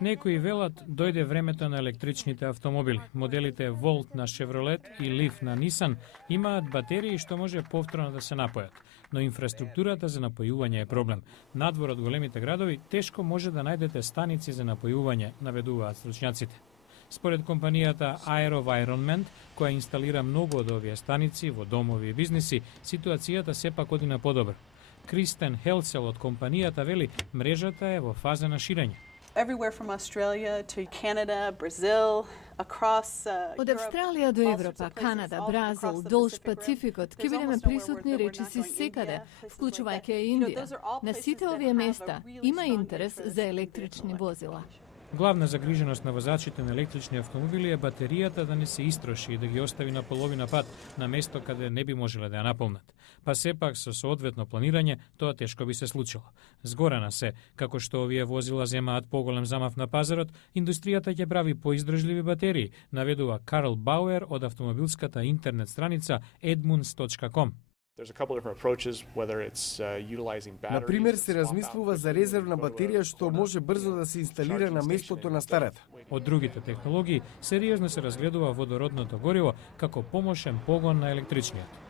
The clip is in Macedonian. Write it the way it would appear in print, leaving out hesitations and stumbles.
Некои велат дојде времето на електричните автомобили. Моделите Volt на Chevrolet и Leaf на Nissan имаат батерии што може повторно да се напојат, но инфраструктурата за напојување е проблем. Надвор од големите градови тешко може да најдете станици за напојување, наведуваат стручњаците. Според компанијата AeroVironment, која инсталира многу од овие станици во домови и бизниси, ситуацијата сепак оди на подобро. Кристен Хелсел од компанијата вели, мрежата е во фаза на ширење. Од Австралија до Европа, Канада, Бразил, долж Пацификот, ќе бидеме присутни речиси секаде, вклучувајќи и Индија. На сите овие места има интерес за електрични возила. Главна загриженост на возачите на електрични автомобили е батеријата да не се истроши и да ги остави на половина пат на место каде не би можеле да ја наполнат. Па сепак со соодветно планирање тоа тешко би се случило. Згорена се, како што овие возила земаат поголем замав на пазарот, индустријата ќе прави поиздржливи батерии, наведува Карл Бауер од автомобилската интернет страница edmunds.com. Например, се размислува за резервна батерија што може брзо да се инсталира на местото на старата. Од другите технологии, сериозно се разгледува водородното гориво како помошен погон на електричниот.